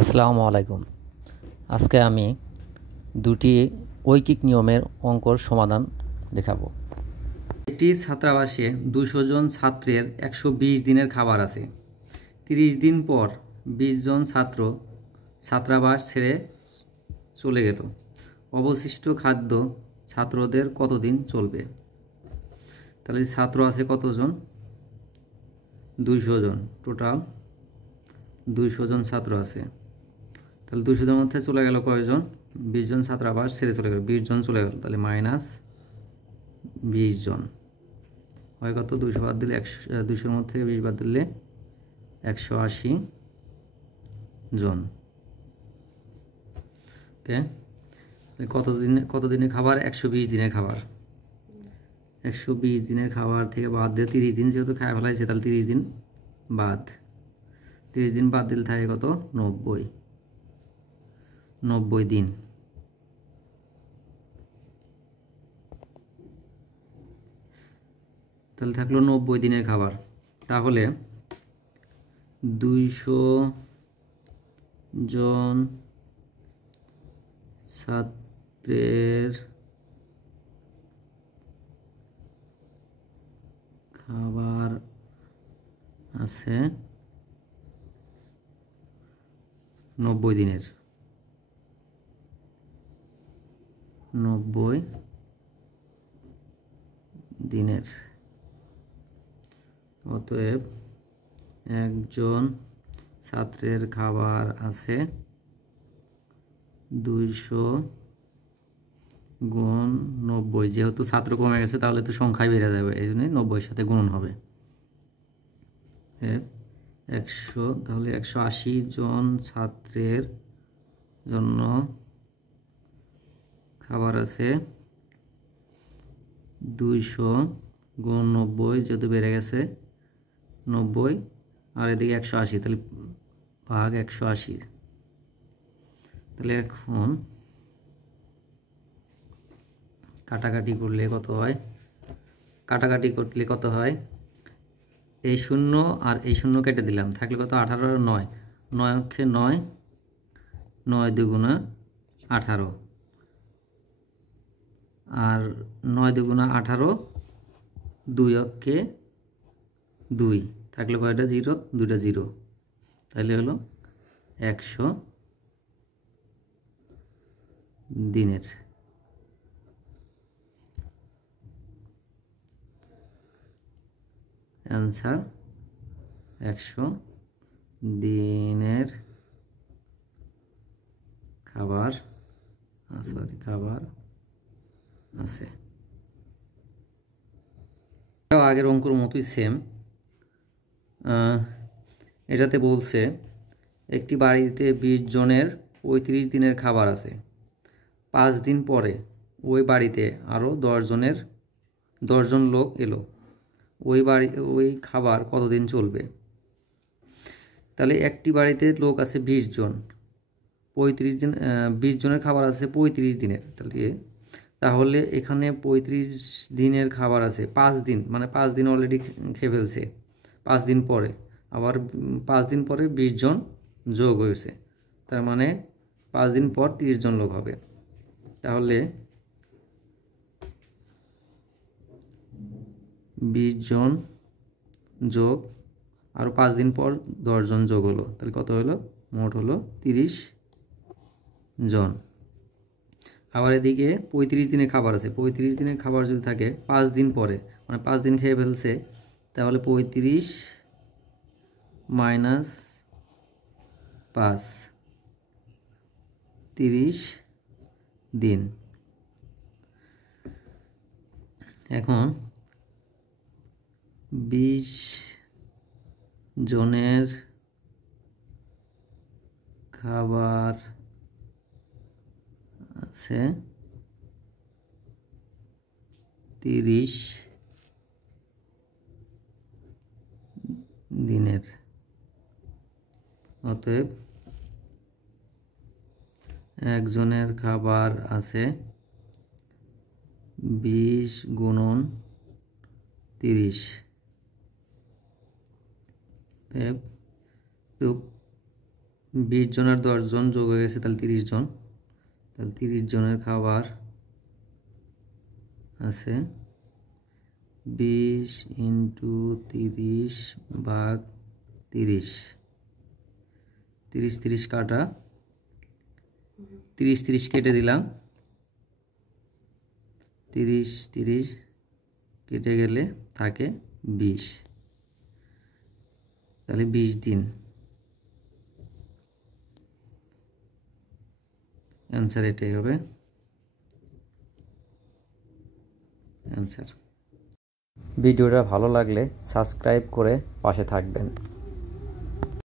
আসসালামু আলাইকুম। আজকে আমি দুটি ঐকিক নিয়মের অঙ্কর সমাধান দেখাবো। একটি ছাত্রাবাসে 200 জন ছাত্রের 120 দিনের খাবার আছে। 30 দিন পর 20 জন ছাত্র ছাত্রাবাস ছেড়ে চলে গেল। অবশিষ্ট খাদ্য ছাত্রদের কতদিন চলবে? তাহলে ছাত্র আছে কতজন? 200 জন। টোটাল 200 জন ছাত্র আছে। তাহলে 200 জনের মধ্যে চলে গেল কয়জন? 20 জন ছাত্রাবাস ছেড়ে চলে গেল, 20 জন চলে গেল, তাহলে মাইনাস 20 জন হয় কত? 200 বাদ দিলে 200-র মধ্যে 20 বাদ দিলে 180 জন। ওকে, কতদিনের খাবার? 120 দিনের খাবার। 120 দিনের খাবার থেকে বাদ দিয়ে 30 দিন যেহেতু খাওয়া ফেলাইছে, তাহলে 30 দিন বাদ। 30 দিন বাদ দিলে থাকে কত? 90 দিন। তাহলে থাকলো 90 দিনের খাবার। তাহলে 200 জন ছাত্রের খাবার আছে 90 দিনের। 90 দিনের। অতএব একজন ছাত্রের খাবার আছে 200 গুণ 90। যেহেতু ছাত্র কমে গেছে তাহলে তো সংখ্যায় বেড়ে যাবে, এই জন্যই 90-এর সাথে গুণন হবে। 100, তাহলে 180 জন ছাত্রের জন্য খাবার আছে 200 গুণ 90, যেহেতু বেড়ে গেছে 90, আর এদিকে 180, তাহলে ভাগ 180। তাহলে এখন কাটাকাটি করলে কত হয়? কাটাকাটি করলে কত হয়? এই শূন্য আর এই শূন্য কেটে দিলাম, থাকলে কত? 18 আর 9, 9 অক্ষে 9, 9 দুগুণা 18, আর 9 দুগুণা 18, 2 অক্ষে 2, থাকলে কয়টা জিরো? 2টা জিরো। তাহলে হলো 100 দিনের। অ্যান্সার 100 দিনের খাবার আছে। আগের অঙ্কর মতোই সেম। এটাতে বলছে একটি বাড়িতে 20 জনের 35 দিনের খাবার আছে। 5 দিন পরে ওই বাড়িতে আরও 10 জন লোক এলো। ওই খাবার কতদিন চলবে? তাহলে একটি বাড়িতে লোক আছে 20 জন, 35 দিন, 20 জনের খাবার আছে 35 দিনের। তাহলে এখানে 35 দিনের খাবার আছে 5 দিন, মানে 5 দিন অলরেডি খেয়ে ফেলছে। 5 দিন পরে আবার 5 দিন পরে 20 জন যোগ হয়েছে, তার মানে 5 দিন পর 30 জন লোক হবে। তাহলে 20 জন যোগ আর 5 দিন পর 10 জন যোগ হলো, তাহলে কত হলো? মোট হলো 30 জন। আবার এদিকে 35 দিনের খাবার আছে। 35 দিনের খাবার যদি থাকে 5 দিন পরে, মানে 5 দিন খেয়ে ফেলছে, তাহলে 35 মাইনাস 5, 30 দিন। এখন 20 জনের খাবার আছে 30 দিনের। অতএব একজনের খাবার আছে 20 গুণন 30। 20 জন আর 10 জন যোগ হয়ে গেছে, তাহলে 30 জন। তাহলে 30 জনের খাবার আছে 20 ইন্টু 30 ভাগ 30। 30 30 কাটা, 30 30 কেটে দিলাম, 30 30 কেটে গেলে থাকে 20। তাহলে 20 দিন। অ্যান্সার এটাই হবে অ্যান্সার। ভিডিওটা ভালো লাগলে সাবস্ক্রাইব করে পাশে থাকবেন।